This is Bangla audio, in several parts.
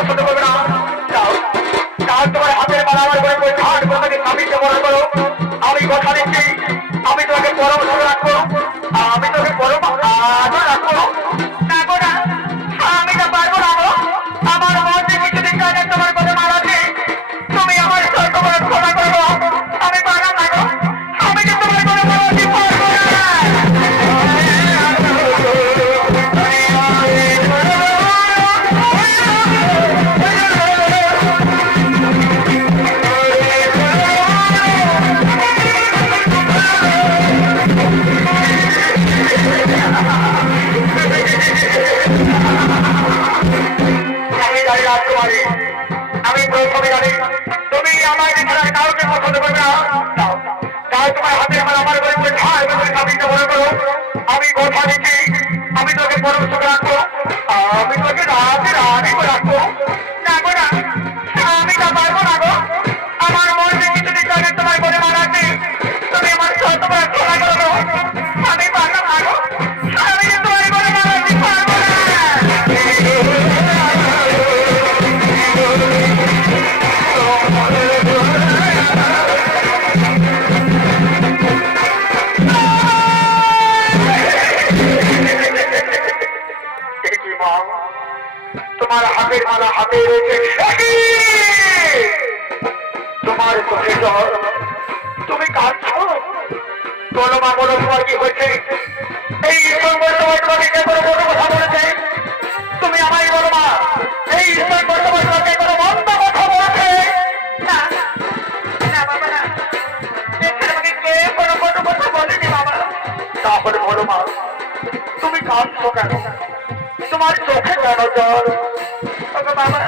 পছন্দ করবে না। যাও যাও, তোমার হাতের মালা আমার করে করে ঘাট করে নামিতে মনে করো। আমি কথা দিচ্ছি, আমি তোমাকে পরম ভালো রাখবো, আমি তোকে পরম ভালো রাখবো। না গো না, আমি তো পারবো না গো। আমার মধ্যে কিছুদিন আগে তোমার কথা মারা দিই, তুমি আমার সর্ব বড় ক্ষমা করবো। আমি পারলাম না গো, আমি যে তোমার কোনো মারা দিতে পারবো না। আমি জানি রাজকুমারী, আমি প্রথমে জানি তুমি আমার ছাড়া কাউকে পছন্দ করবে না। যাও যাও, তোমার হাতে আমার আমার করে করে ঠায় করে নামিতে মনে করো। আমি কথা দিচ্ছি, আমি তোকে পরম সুখে রাখবো, আমি তোকে রাতে রাতে করে রাখবো। না গো না, আমি তা পারবো না গো। আমার মনে কিছুদিন আগে তোমার করে মারা আছে, তুমি আমার শতবার ক্ষমা করো। আমি পারলাম না গো, আমি যে তোমার করে মারা দিতে পারবো না। তোমার হাতের মালা হাতে রয়েছে, তোমার চোখে জল, তুমি কাঁদছো। বলো মা, বলো তোমার কি হয়েছে? এই ঈশ্বর তোমাকে কে কোনো বড় কথা বলেছে? তুমি আমায় বলো মা, এই ঈশ্বর তোমাকে কোনো মন্দ কথা বলেছে? না না বাবা না, এখানে আমাকে কে কোনো বড় কথা বলেনি বাবা। তাহলে বলো মা, তুমি কাঁদছো কেন? তোমার চোখে কেন জল? বাবা,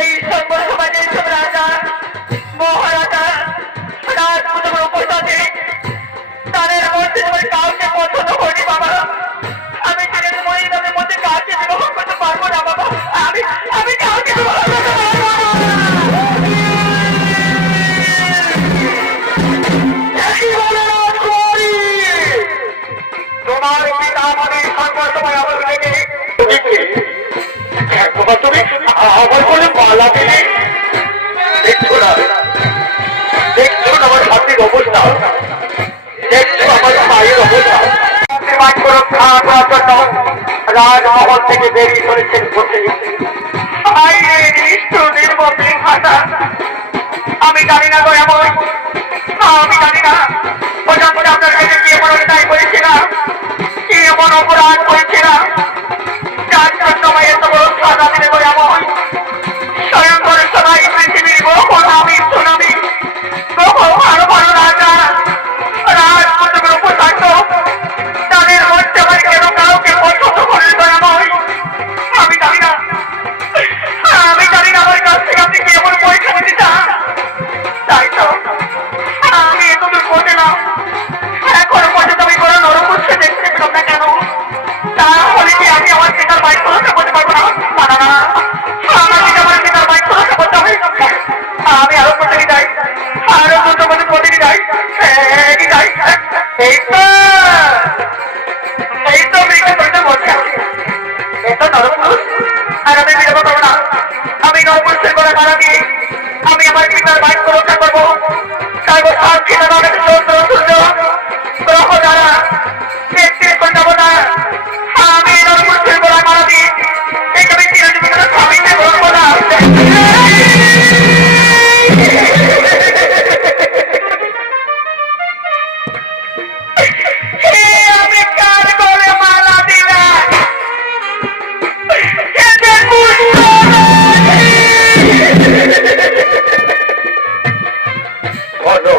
এই সমাজে এইসব রাজা মহারাজা রাজপুতের উপজাতি তাদের মধ্যে তোমার কাউকে পছন্দ করি বাবা। আমি ছেলে মহিলাদের মধ্যে কাউকে বিবাহ করতে পারবো না বাবা। আমি আমি কাউকে বিবাহ করতে পারবো না। তোমার পিতা আমাদের সংঘর্ষময় আমল থেকে তুমি আমার বলে পালা দিলে। দেখছো না, দেখছো না আমার হাতের অবস্থা, দেখছো আমার মায়ের অবস্থা। রাজমহল থেকে বেরিয়ে চলেছেন বসে। আমি জানি না গো এমন, আমি জানি না প্রজাপতি আপনার কাছে কি এমন অন্যায় করেছে না, কি এমন অপরাধ করেছে না, যার জন্য আমি এত বড় সাজা দিলে গো এমন। স্বয়ং করে সবাই পৃথিবীর বহু নামী সুনামী বহু ভালো ভালো রাজা রাজপুতের উপর থাকতো, তাদের মধ্যে আমার কেন কাউকে পছন্দ করলে গো এমন। আমি জানি না, আমি জানি না আমার কাছ থেকে আপনি কি এমন পরীক্ষা দিতে চান। তাই তো আমি এতদূর পৌঁছলাম, এখন পর্যন্ত আমি কোনো নরকুচ্ছে দেখতে পেলাম না কেন? তাহলে কি আমি আমার পিতার বাইক রক্ষা করতে পারবো না? না না, আমাকে আমার পিতার বাইক রক্ষা করতে হবে। আমি আরো করতে যাই, আরো করতে করতে প্রতিদিন যাই, যাই। এই তো বিক্রি করতে বলছে, এই তো নরপুরুষ। আর আমি বিরোধ করবো না, আমি নরপুরুষের করে মারা দিয়ে আমি আমার পিতার বাইক রক্ষা করবো। তারপর সাক্ষী আমাদের চন্দ্র সূর্য গ্রহ দ্বারা দেখতে যাবো না, আমি নরপুরুষের করে মারা দিয়ে এখানে চিরজীবী স্বামীকে বলবো না। আমি কার করে মালা দিলাম? বলো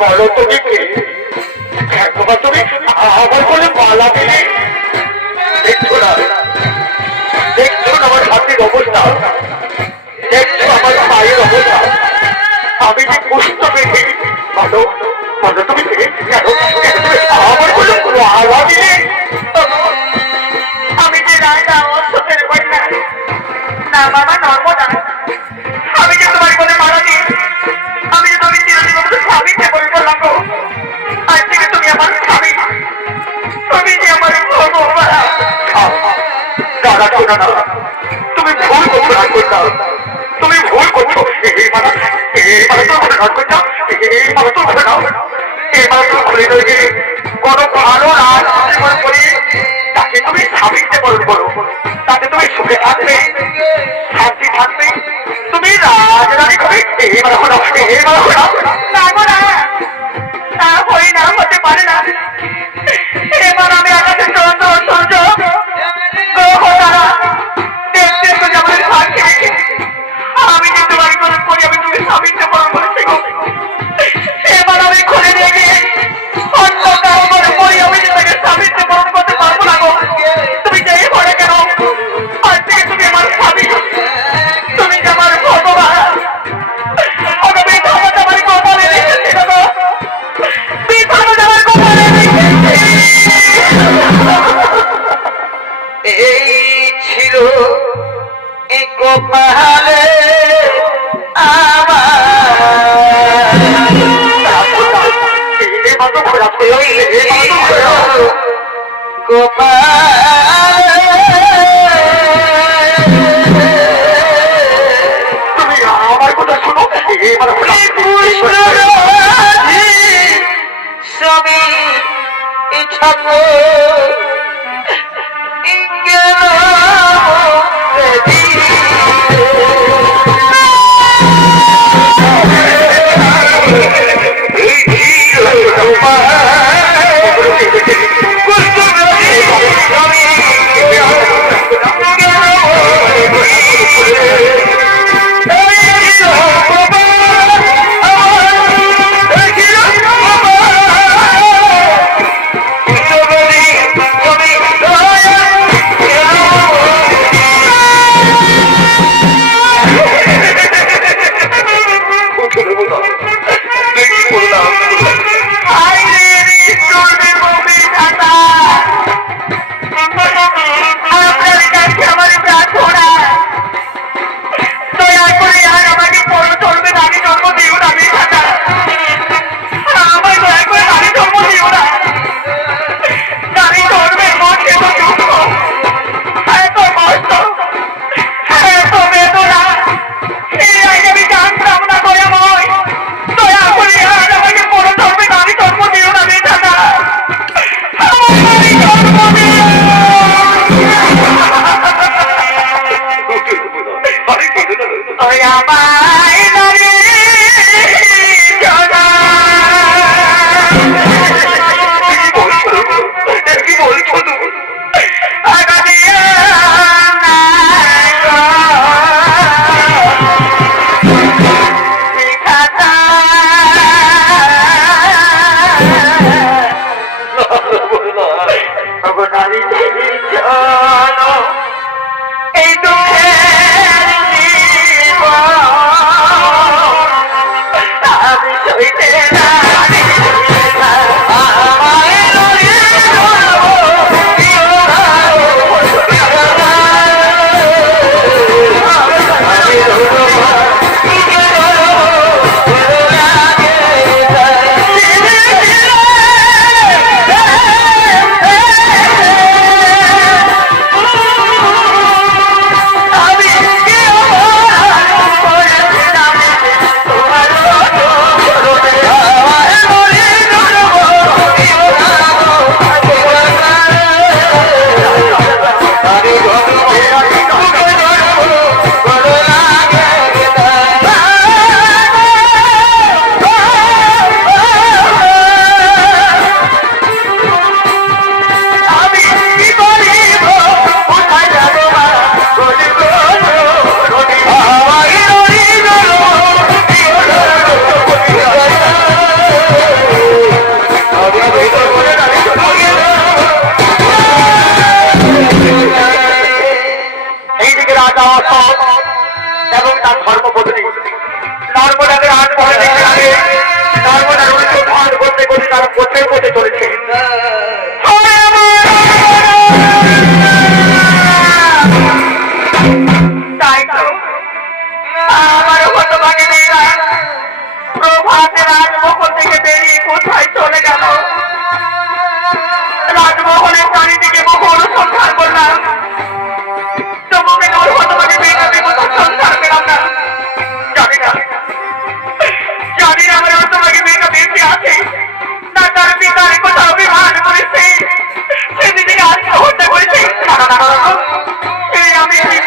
বলো, তুমি কে? একবার তুমি আমার বলে মালা দিলে। দেখছো না, দেখছো না আমার হাতের অবস্থা, দেখছো আমার মায়ের অবস্থা, আমি যে কষ্ট পেয়েছি। বলো বলো, তুমি কে? আমার বলে মালা দিলে। আমি যে রাজা অশ্বতের কন্যা, না বাবা নর্মদা, আমি যে তোমার বলে মারা দিই, আমি যে তুমি চিরজীবন স্বামীকে বলবো লাগো। আজ থেকে তুমি আমার স্বামী, তুমি যে আমার ভগবান। দাদা শোনো না, করতাম, তুমি ভুল করছো। এই মালা তুমি ঘরে নাও, এই মালা তুমি ঘরে নাও, এই মালা তুমি ঘরে নিয়ে গিয়ে কোনো ভালো রাজ জীবন করি তাকে তুমি স্বামীতে বরণ করো, তাতে তুমি সুখে থাকবে, শান্তি থাকবে, তুমি রাজরানী হবে। এই মালা ঘরে নাও, এই মালা ঘরে নাও। না গো না, তা হই না, হতে পারে না। এবার আমি আকাশে চন্দ্র সূর্য গ্রহ তারা দেখতে তো যেমন থাকছে, আমি যে তোমার করে করি, আমি তুমি স্বামীতে বরণ করেছি গো। এবার আমি খুলে নিয়ে গিয়ে অন্য কাউ করে করি, আমি যে তাকে স্বামীতে বরণ করতে পারবো না গো। তুমি যেই ঘরে কেন, আজ থেকে তুমি আমার স্বামী, তুমি যে আমার ভগবান। ওকে বিধান আমার কপালে লিখেছিল গো, বিধান আমার কপালে লিখেছে। এই ছিল কপালে তুমি আমার কথা শোনো, এবার সবই ইচ্ছাক আপনার কাছে আমার প্রার্থনা, দয়া করে আর আমাকে বড় চলবে নারী জন্ম দিও না। আমি খাতা আমার দয়া করে নারী জন্ম দিও না। নারী জন্মের মধ্যে তো দুঃখ, এত কষ্ট, এত বেদনা, এই আগে আমি জানতাম না। দয়াময়, দয়া করে আর আমাকে বড় চলবে নারী জন্ম দিও না। আমি খাতা আমার নারী জন্ম দিও। ওই আমায় নারী জনা, কি বলছো তুমি? আগাদিয়া নাই গো বিধাতা, ওগো নারী জনা, এই দুঃখের জীবন আমি সইতে নারী আমি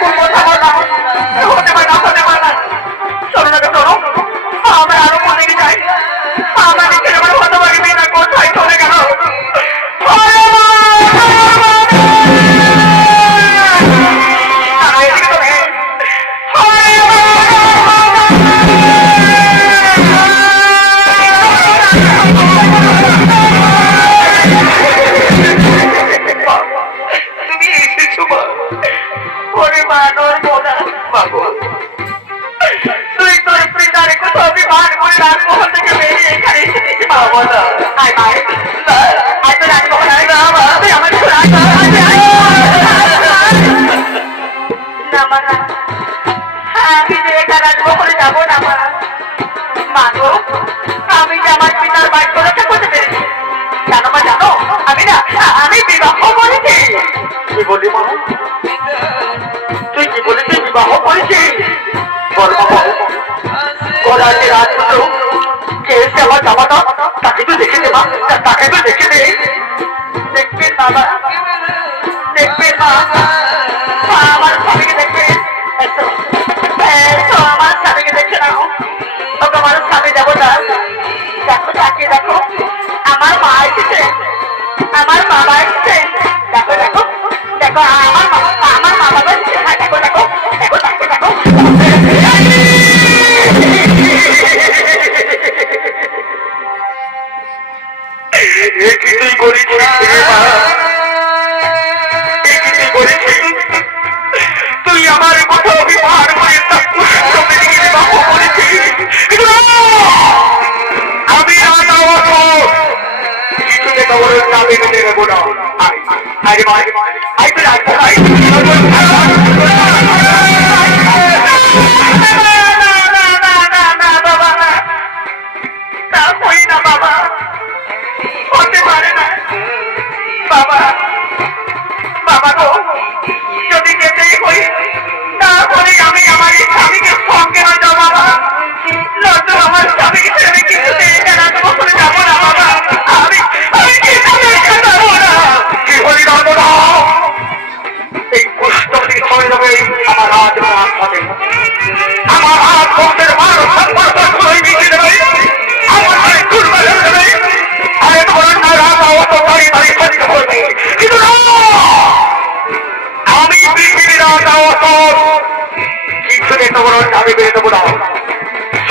কোন কথা বলা হতে পারে না, হতে পারে না। চলো না, চলো, আমরা আরো মনে যাই। আমরা নিজের আমার হতে পারি না, কোথায় চলে গেল? তুমি এসেছো মা। ওরে মা, তোর বোনা, বাবা, তুই তোর পিতারে কোথাও বিমান করে রাজমহল থেকে বেরিয়ে এখানে এসেছিস বাবা। বাবা না, আয় মা, না, আয় তো রাজমহল, আয় না মা। তুই আমার সাথে আয়, না মা, না। আমি যে একা রাজমহলে যাবো না মা। মা গো, আমি যে আমার পিতার বাক্য রক্ষা করতে পেরেছি। জানো মা, জানো, আমি বিবাহ করেছি। কি বলি মা? তুই কি বলে তুই বিবাহ করেছিস? বল বাবা, গোলাটি রাজপুত্র কে এসে আমার জামাটা, তাকে তো দেখে দে মা, তাকে তো দেখে দে। দেখবেন বাবা, দেখবেন মা, মা আমার স্বামীকে দেখবেন। এসো, এসো, আমার স্বামীকে দেখে নাও। ও তোমার স্বামী দেবতা, দেখো, তাকিয়ে দেখো, আমার মা এসেছে, আমার বাবা এসেছে। দেখো, দেখো, দেখো, আমার মা বাবা এসেছে। হ্যাঁ, দেখো, দেখো, দেখো, তাকিয়ে দেখো। এ কি তুই করেছিস রে মা? এ কি তুই করেছিস? তুই আমার কথা অভিমান করে তা পুষ্ট মেয়েকে বিবাহ করেছিস। কিন্তু না! আমি রাজা অত কিছুতে খবর যাবে মেনে নেব না। আয়, আয় রে ভাই, আয় তুই রাজা ভাই। যদি যেতেই হই, তারপরে আমি আমার এই স্বামীকে সঙ্গে না যাবো বাবা। নয়তো আমার স্বামীকে ছেড়ে কিছুতে রাজমহলে যাবো না বাবা। আমি কিছুতে যাবো না। কি হলি না দাদা? এই পুষ্টপতি হয়ে যাবে আমার রাজমার সাথে। আমার হাত বন্ধের মান সম্পর্ক হয়ে মিশে দেবে। আমার হাতে দুর্বল হয়ে যাবে। আরে তোমার না রাজা অত তাড়ি তাড়ি সহ্য করবে। কিন্তু না! আমি পৃথিবীর রাজা অত কিছুতে তোমার আমি বেড়ে দেবো না।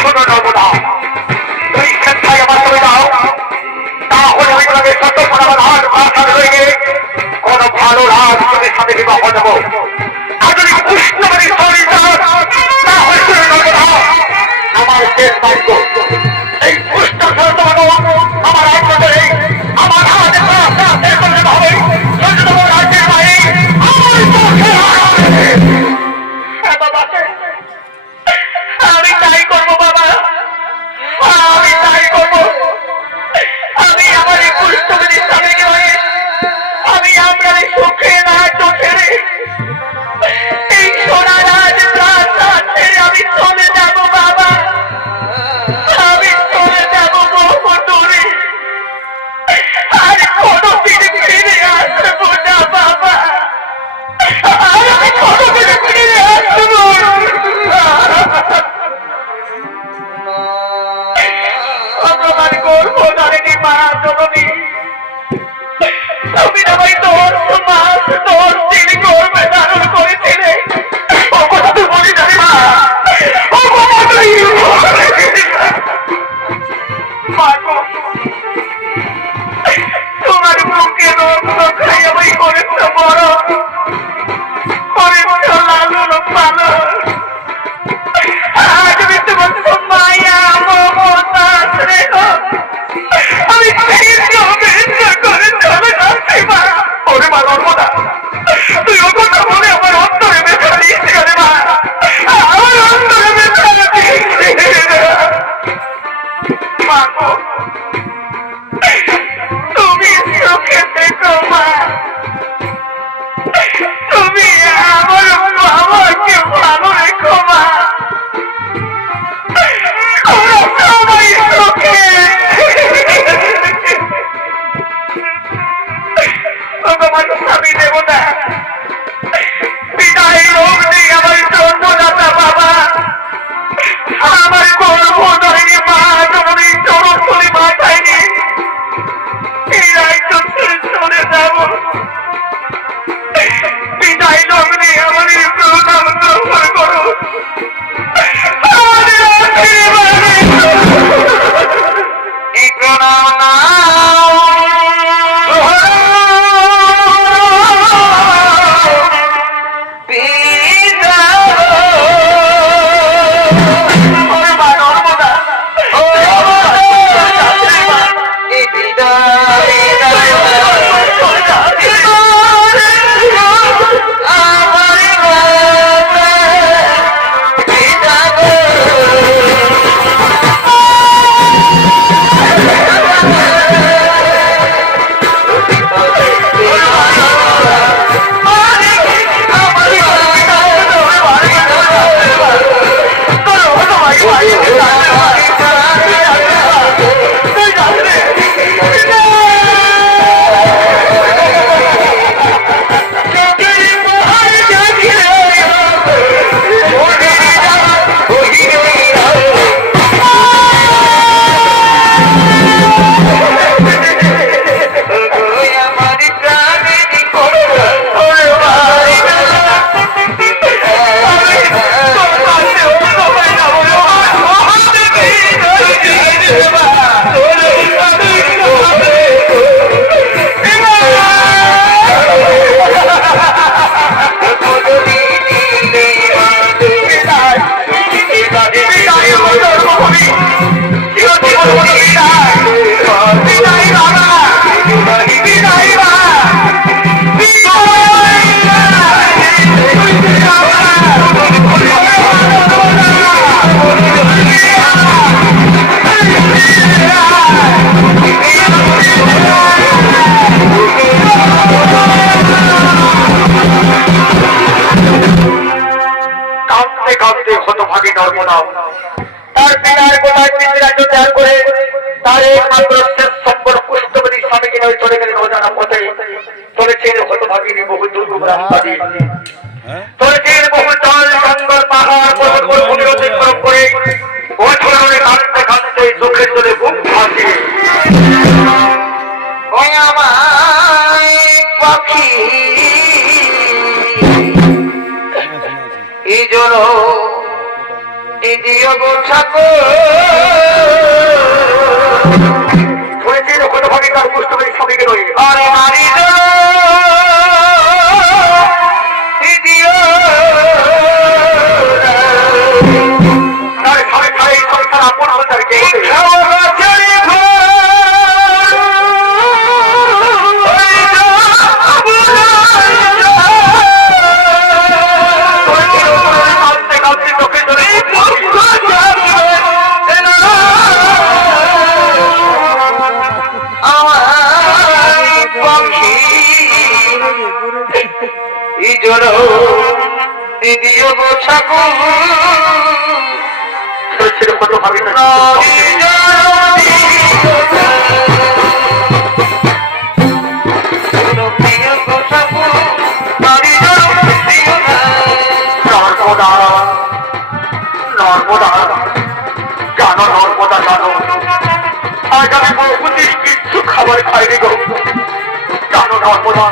শোনো না বোধা, তুই স্বেচ্ছায় আমার চলে যাও। তাহলে আমি তোমাকে সত্য করে আমার হাত ভাষা রয়ে কোন ভালো রাজনীতির সাথে বিবাহ দেবো। আর যদি পুষ্টপতি শরীর তাহলে শুনে নেবো না। আমার শেষ বাক্য, এই পুষ্ট আমার রাজ্য ধরে আমার হাতে শেষ করে দিতে হবে। সহ্য দেবো রাজ্যের বাইরে আমার পক্ষে হ্যাঁ বাবা, আমি তাই করবো বাবা, আমি তাই করবো। আমি আমার এই পুষ্টপতির স্বামীকে হয়ে আমি আপনার এই সুখে রাজ্য ছেড়ে এই সোনা রাজ প্রাসাদ ছেড়ে আমি চলে যাবো বাবা। আমি চলে যাবো বহু দূরে, আর কোনোদিন ফিরে আসবো না বাবা। আর আমি কোনোদিন ফিরে আসবো না। ভগবান গর্ভধারিণী মা জননী, তুমি না ভাই 10 মাস 10 দিন গর্ভে ধারণ করেছিলে। ও কথা তো বলি না রে মা, ও কথা তুই মা গো, তোমার বুকে রক্ত খাই আমি করেছ বড়, করেছ লালন পালন। আজ আমি তোমার মায়া মমতা স্নেহ আমি করে চলে যাচ্ছি মা। ওরে মা নর্মদা, তুই ও কথা বলে আমার অন্তরে ব্যথা দিয়েছি রে মা, আমার অন্তরে ব্যথা দিয়েছি মা গো। তার পিতার গোলায় পিতৃরাজ্য ত্যাগ করে তার একমাত্র শেষ সম্পর্ক কুষ্ঠবতী স্বামীকে নয় চলে গেলেন অজানা পথে। চলেছেন হতভাগিনী বহু দুর্গম রাস্তা দিয়ে, চলেছেন বহু জল জঙ্গল পাহাড় পর্বত ভূমির অতিক্রম করে বছরে কাঁদতে কাঁদতে চোখের জলে বুক ভাসিয়ে ওই আমার পাখি এই জন্য ইদিও গোছাকো চলেছেন হতভাগী তার কুষ্ঠবতী স্বামীকে নয় আরে নারী ইদিও তার স্বামী ছাড়া এই সংসার আপন তাদেরকে কাঁদতে কাঁদতে চোখের জলে বুক ভাসিয়ে আমার পাখি এই জন্য ইদিও গোছাকো চলেছেন হতভাগী তার নর্মদা নর্মদা জানো নর্মদা জানো আজ আমি বহুদিন কিচ্ছু খাবার খাইনি গো। জানো নর্মদা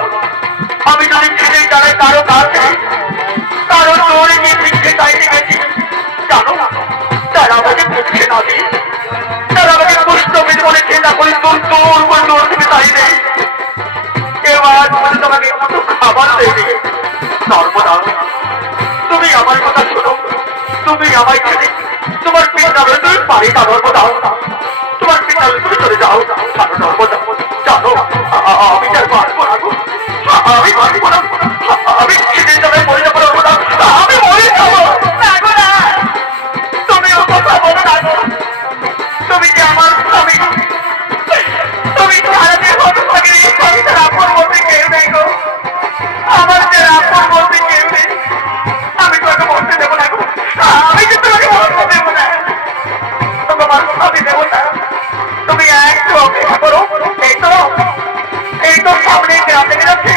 আমি যদি খেলেই দাঁড়াই কারো কাছে কারো দৌড়ে গিয়ে ভিক্ষে চাইতে গেছি, জানো তারা আমাকে ভিক্ষে না দিয়ে তারা আমাকে পুষ্টবিদ বলে চিন্তা করে দূর দূর করে দৌড় থেকে চাইলে এবার বলে তোমাকে একটু খাবার দেবে। নর্মদা তুমি আমার কথা শোনো, তুমি আমায় ছেড়ে তোমার পিতারে তুমি পারি না নর্মদা, তোমার পিতারে তুমি চলে যাও। জানো নর্মদা জানো আমি আর পারবো না গো, আমি পারবো না, আমি সেদিন যাবে মরে যাবো নর্মদা, আমি মরে যাবো না গো না। তুমি ও কথা বলো না গো, তুমি যে আমার স্বামী, তুমি সারাদিন হতে থাকি সংসার আপন বলতে কেউ নেই গো, আমার যে আপন বলতে কেউ নেই, আমি তোকে বলতে দেবো না গো, আমি যে তোমাকে বলতে দেবো না, তোমার আমি দেবো না। তুমি একটু অপেক্ষা করো, এই তো সামনে গ্রাম থেকে যাচ্ছে,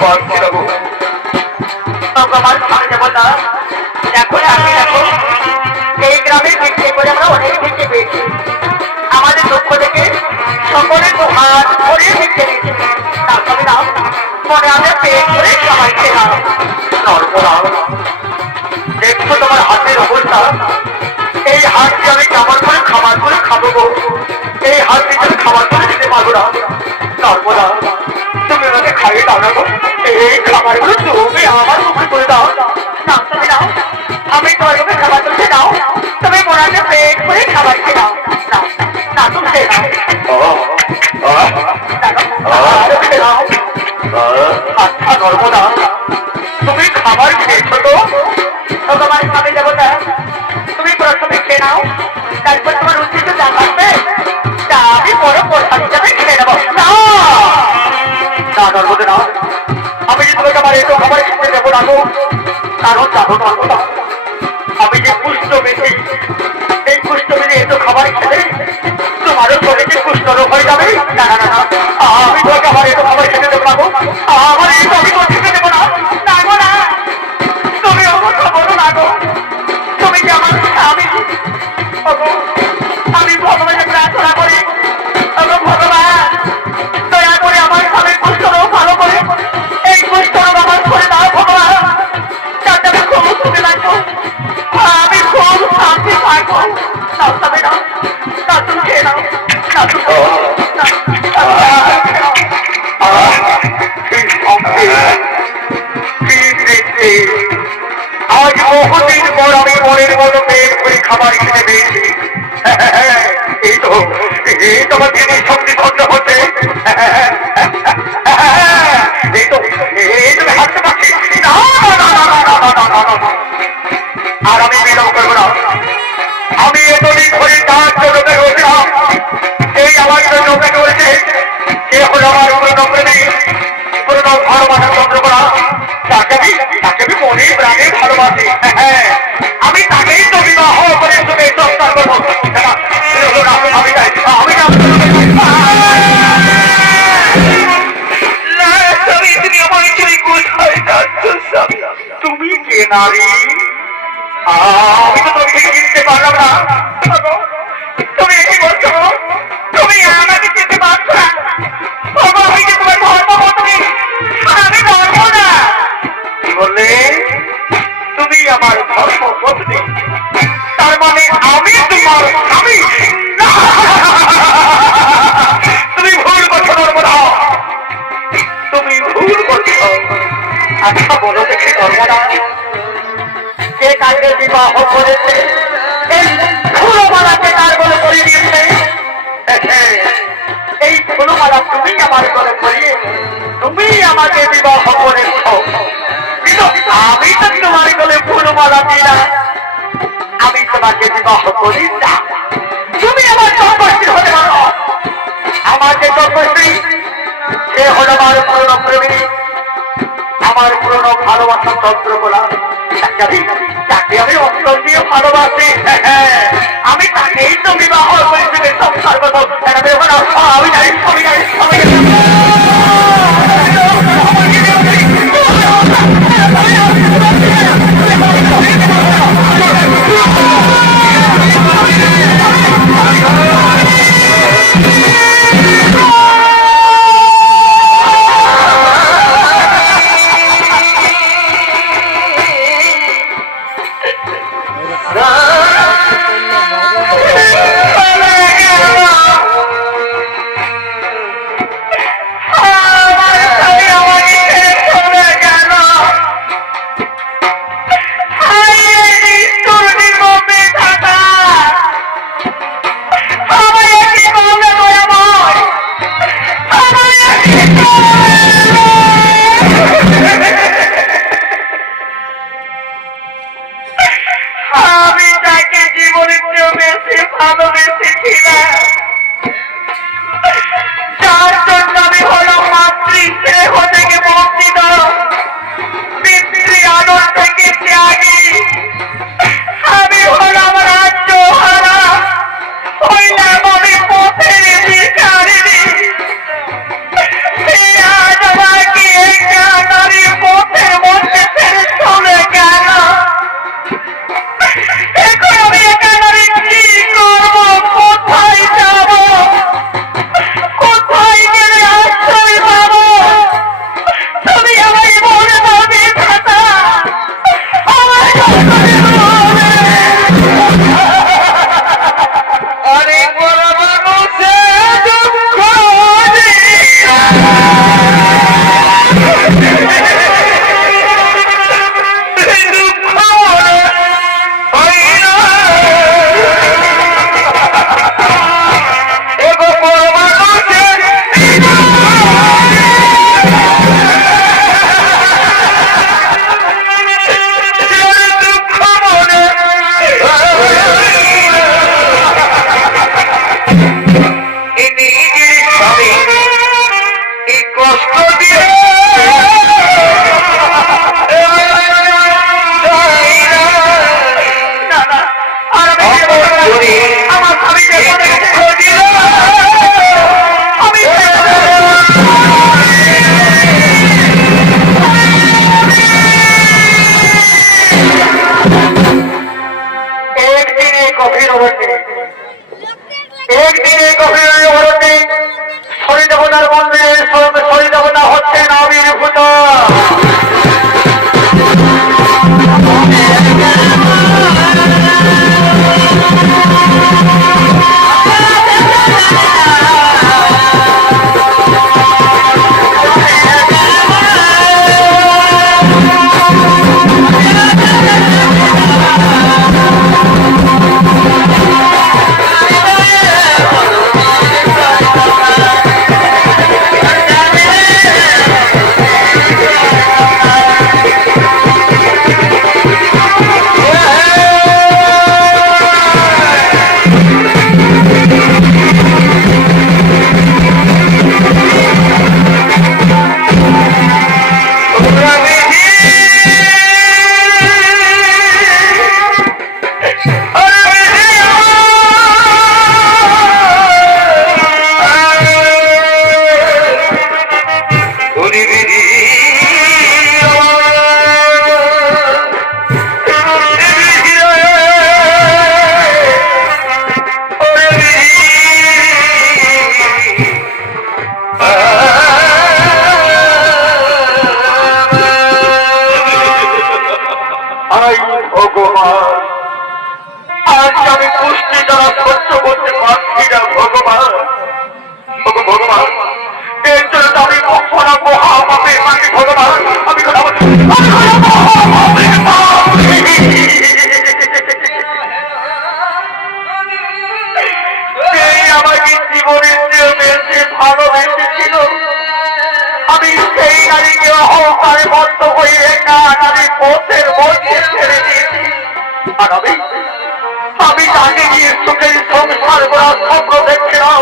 পারছি না গো। ভগবান স্বামী দেবতা দেখো আমি দেখো এই গ্রামে ভিক্ষে করে আমরা অনেক ভিক্ষে পেয়েছি। আমাদের দুঃখ থেকে সকলে তো হাত ভরে ভিক্ষে দিয়েছে। তার সঙ্গে নাও মনে আমাদের পেট করে সবাই খেলাম। দেখছো তোমার হাতের অবস্থা, এই হাত দিয়ে আমি কেমন করে খাবার করে খাবো গো। এই হাত দিয়ে আমি খাবার করে খেতে পারবো না। নর্মদা তুমি আমাকে খাইয়ে দাও না গো। এই খাবারগুলো তুমি আমার মুখে করে দাও। নাও তুমি নাও, আমি তোমার মুখে খাবার তুলতে দাও, তুমি মোড়াকে পেট করে খাবার খেয়ে দাও। নাও না তুমি খেয়ে দাও, আরো খেয়ে দাও। আচ্ছা নর্মদা তুমি খাবার খেয়েছো তো? ভগবান স্বামী দেবতা তুমি প্রথমে খেয়ে নাও, তারপর তোমার উচিত যা থাকবে তা আমি বড় প্রসাদ হিসাবে খেয়ে নেবো। না নর্মদা না, আমি যে তোমাকে আমার এত খাবার খেতে দেবো না গো। কারণ জানো নর্মদা, আমি যে কুষ্ঠ বেশি, এই কুষ্ঠ বেশি এত খাবার খেলে তোমারও শরীরে কুষ্ঠ রোগ হয়ে যাবে। না না না না, আমি তোমাকে আমার এত খাবার খেতে দেবো না গো। আমার এই আমি তো খেতে দেবো না। না গো না, তুমি অবশ্য বলো না গো, তুমি যে আমার স্বামী। ওগো, আমি ভগবানের প্রার্থনা করি, ওগো ভগবান দয়া করে আমার স্বামীর কুষ্ঠ রোগ ভালো করে এই কুষ্ঠ রোগ আমার করে দাও ভগবান, যাতে আমি খুব সুখে থাকবো, আমি খুব শান্তি থাকবো। নাও তবে নাও, না তুমি খেয়ে নাও, না তুমি আজ বহুদিন পর আমি মনের মতো পেট করে খাবার খেতে পেয়েছি। এই তো আমার জিনিস শক্তি ধন্য হচ্ছে। এই তো হাঁটতে পারছি। আর আমি বিলম্ব করবো না। আমি এতদিন ধরে তার জন্য বলছিলাম, এই আমার জন্য বলছে সে হলো আমার পুরনো প্রেমী, পুরনো ভালোবাসার চন্দ্রকোনা। তাকে আমি মনে প্রাণে ভালোবাসি। আমি তাকেই তো বিবাহ করে তুমি সংস্কার করবো। তুমি কে নারী? আমি তো তোকে চিনতে পারলাম না। তুমি কি বলছো? তুমি আমাকে চিনতে পারছো না? বাবা আমি যে তোমার ধর্মপত্নী, আমি ধর্ম না। কি বললে? তুমি আমার ধর্মপত্নী? তার মানে আমি তোমার স্বামী? তুমি ভুল করছো নর্মদা, তুমি ভুল করছো। আচ্ছা বলো দেখি নর্মদা, যে কালকে বিবাহ করেছে এই ফুলমালাকে তার বলে পরিয়ে দিয়েছে, এই ফুলমালা তুমি আমার বলে পরিয়ে তুমি আমাকে বিবাহ করেছ। কিন্তু আমি তো তোমার বলে ফুলমালা দিই না, আমি তোমাকে বিবাহ করি না। তুমি আমার তপস্বী হতে পারো, আমার যে তপস্বী সে হলো আমার পুরনো প্রেমী, আমার পুরনো ভালোবাসা চন্দ্রকোলা। তাকে আমি অন্তর দিয়ে ভালোবাসি, আমি তাকেই তো বিবাহ করে সংসার করবো। আমি জানি আমি জানি আমি আর আমি তাকে গিয়ে চোখের সংসার করার স্বপ্ন দেখছিলাম,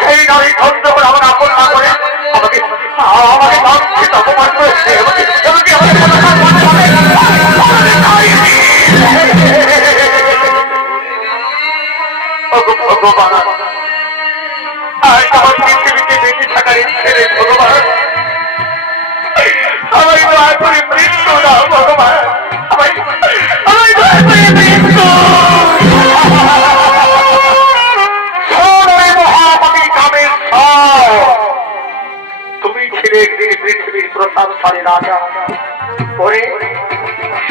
সেই নারী ধন্য করে আমার আপন না করে আমাকে আমাকে লাঞ্ছিত অপমান করেছে। ভগবান, আজ আমার পৃথিবীতে বেঁচে থাকার ইচ্ছে নেই ভগবান, আমায় দয়া করে মৃত্যু দাও ভগবান, আমায় দয়া করে মৃত্যু। তুমি ছিলে পৃথিবীর প্রশাসনী রাজা, পরে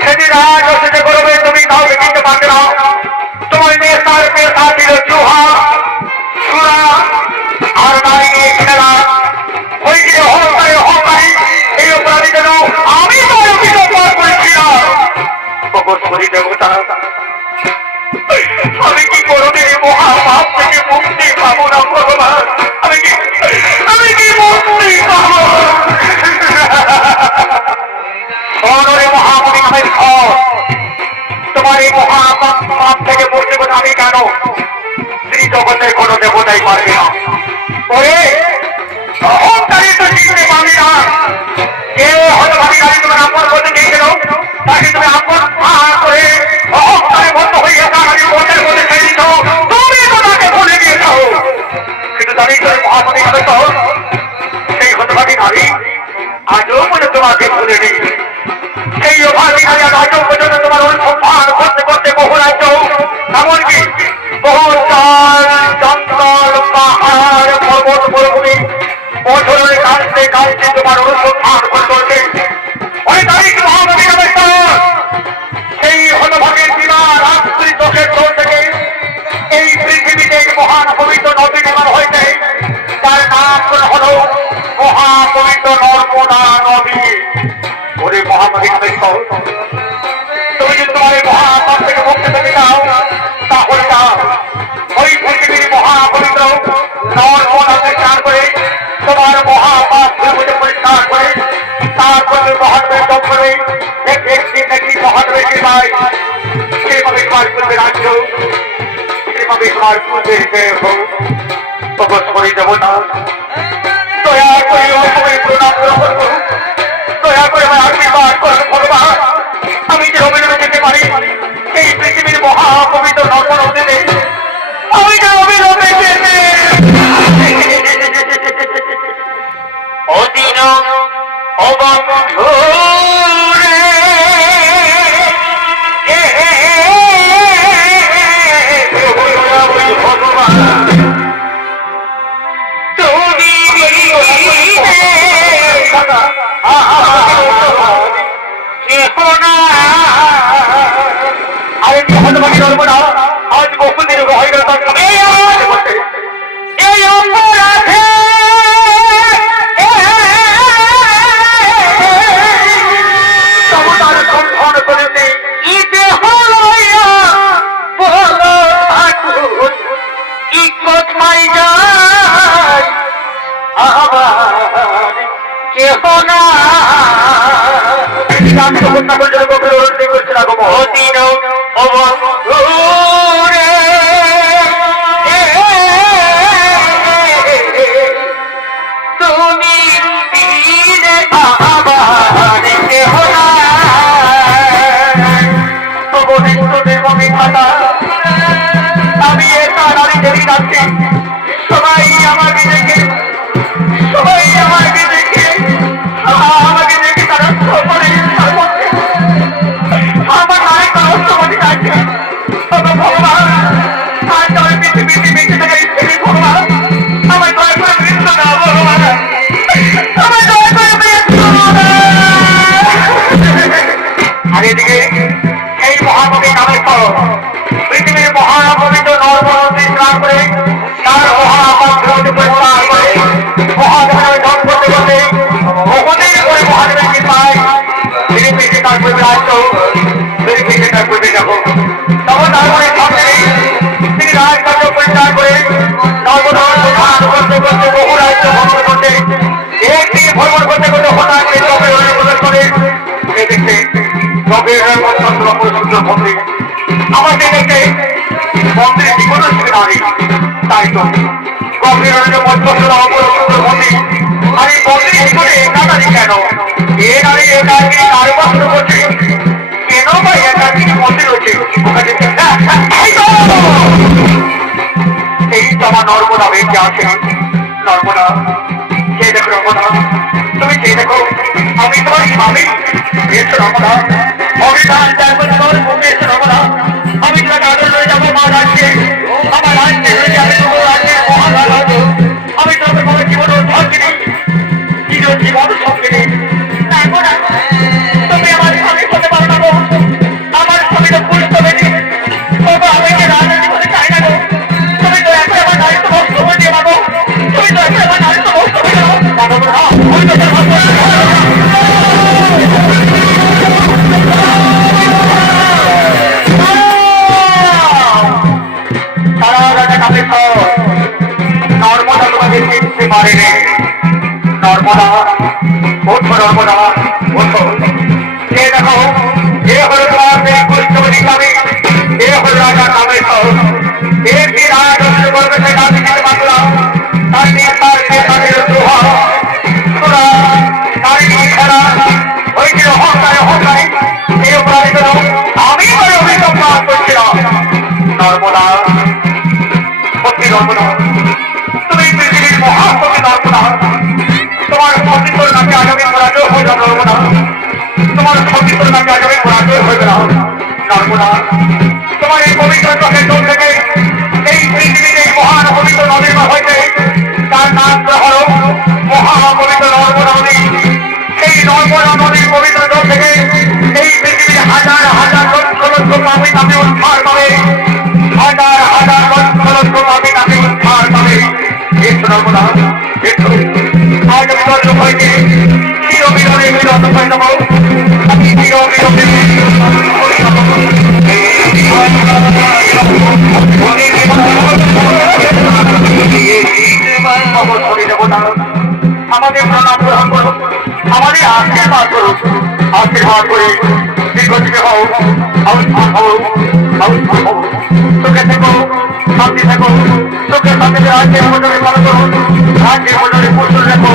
সেদিন রাজনীতি করবে তুমি তাও দেখিতে পারবে না। তোমার নেতার পেশা ছিল চুহা সুরা আর নারী নিয়ে খেলা, ওই যে হকারে হকারি এই অপরাধী যেন আমি অভিযোগ করেছিলাম। দেবতা, আমি কি করবে মহাভাব থেকে মুক্তি পাবো না ভগবান? আমি কি মুক্তি পাবো? মহামণি নামের ফল, তোমার এই মহাপাপ থেকে মুক্তি পেতে আমি কেন? শ্রী জগতের কোন দেবতাই পারবে না। ওরে অহংকারী তো চিনতে পারবি না, কেউ হয়তো ভাবি গাড়ি তোমার আপন বলতে গিয়েছিল, তাকে তুমি আপন করে অহংকারে বন্ধ হয়ে তাড়াতাড়ি মনের মধ্যে ছেড়ে দিত, তুমি তো তাকে ভুলে গিয়েছ। কিন্তু জানিস তোর মহামণি হবে তো সেই হতভাগী নারী আজও মনে তোমাকে ভুলে নেই। সেই অভাগী নারী আজও পর্যন্ত তোমার অনুসন্ধান করতে করতে বহু রাজ্য, এমনকি বহু জঙ্গল পাহাড় পর্বত মরুভূমি বছরের কাঁদতে কাঁদতে তোমার অনুসন্ধান করতে ওই তারিখ মহামণি হবে তো সেই হতভাগের দিবা রাত্রি চোখের চোখ থেকে এই পৃথিবীতে মহান পবিত্র নদী নির্মাণ হয়েছে, তার নাম হল মহাপবিত্র নর্মদা নদী। ওরে মহামণি হবে তো তুমি যদি তোমার এই মহাপাপ থেকে মুক্তি পেতে চাও, তাহলে ওই পৃথিবীর মহাপবিত্র নর্মদাকে চান করে তোমার মহাপাপ পরিষ্কার করে তারপরে মহানবের জপ করে একদিন একটি মহানবের কৃপায় সেভাবে তোমার পূর্বে রাজ্য, সেভাবে তোমার পূর্বে প্রবেশ দেবতা, দয়া করে প্রণাম গ্রহণ করুন, দয়া করে আমার আশীর্বাদ করুন ভগবান। আমি যে অভিনয় যেতে পারি এই পৃথিবীর মহাপবিত্র নর্মদা নদীতে, আমি যে অভিনয় যেতে অধীন অবন্ধু আজ বহু দিন হয়ে গেল এই অপরাধে আমি এটা নারী দেরি যাচ্ছি, সবাই আমাকে দেখে তারা সবাই আমার নারী কারণ যাচ্ছে। ভগবান আজ আমি পৃথিবীতে বেঁচে থাকা ইচ্ছে ভগবান, আমার দয়া করে মৃত্যু দাও ভগবান, আমার দয়া করে মৃত্যু। আর এদিকে এই মহানবী নামের পর পৃথিবীর মহানবীত নর্মদী স্নান করে তার মহাপাত্রকে পরিষ্কার করে মহাদেবের ধ্বংস করতে করতে বহুদিন করে মহাদেবের কৃপায় ফিরে ফিরে তার পূর্বে রাজ্য, ফিরে ফিরে তার পূর্বে যাব। তখন তারপরে সামনে তিনি রাজকার্য পরিষ্কার করে নর্মদা স্নান করতে করতে বহু রাজ্য ভ্রমণ করতে একটি ভ্রমণ করতে করতে হঠাৎ প্রবেশ করে দেখতে রবের মন্ত্র গভীর মধ্যস্থ অপরসুন্দর মন্দির আর এই মন্দির জীবনে একাধারি কেন এ নারী একাকি কার বস্ত্র করছে কেন বা একাকি মন্দির হচ্ছে ওখানে এই তো আমার নর্মদা বেঁচে আছে নর্মদা সে দেখো নর্মদা তুমি সে দেখো আমি তোমার স্বামী এসো নর্মদা অভিধান দেখো তোমার মুখে এসো নর্মদা আমি তোমাকে আদর করে যাবো মা রাজ্যে আমার রাজ্যে হয়ে যাবে তোমার রাজ্যের মহারাজ হবো আমি তোমাকে তোমার জীবন সঙ্গিনী জীবন সঙ্গিনী তুমি আমার স্বামী হতে পারো না গো আমার স্বামী তো বুঝতে পেরেছি তবে আমি যে রাজনীতি হতে চাই না গো তুমি তো এখন আমার দায়িত্ব বস্তু হয়ে দিয়ে পাবো তুমি তো এখন আমার দায়িত্ব বস্তু হয়ে যাও আমি তো নর্মদা তোমাকে চিনতে পারেনি নর্মদা ওঠো নর্মদা ওঠো এ দেখো এ হলো তোমার সেই কুষ্ঠবতী স্বামী এ হলো রাজা কামেশ্বর এ কি রাজা করবে সে কাজ দিতে পারলাম তার নিয়ে তার সে তাদের দোহা তোরা নারী খেলা ওই যে অহংকারে অহংকারে এই অপরাধী আমি বলে অভিযোগ পাঠ করছিলাম নর্মদা সত্যি নর্মদা তুমি পৃথিবীর মহাসতী নর্মদা তোমার সতীত্বর নামে আগামী পরাজয় হয়ে যাবে নর্মদা তোমার সতীত্বর নামে আগামী পরাজয় হয়ে যাবে নর্মদা তোমার এই পবিত্র চোখের চোখ থেকে এই পৃথিবীর এই মহান পবিত্র নদীর হইতে তার নাম হল মহাপবিত্র নর্মদা নদী সেই নর্মদা নদীর পবিত্র চোখ থেকে এই পৃথিবীর হাজার হাজার লক্ষ লক্ষ পাপী তাকে উদ্ধার পাবে হাজার হাজার লক্ষ লক্ষ পাপী তাকে উদ্ধার পাবে এসো নর্মদা এসো আজ আমি দর্শক হইতে চিরবিরোধে বিরত হয়ে যাবো আমি চিরবিরোধে আমাদের প্রণাম গ্রহণ করুন আমাদের আশীর্বাদ করুন আশীর্বাদ করে দীর্ঘজীবী হও আউৎফুল হও আউৎফুল হও সুখে থেকো শান্তি থেকো সুখে শান্তিতে রাজ্যের মজুরি পালন করুন রাজ্যের মজুরি কুশল রেখো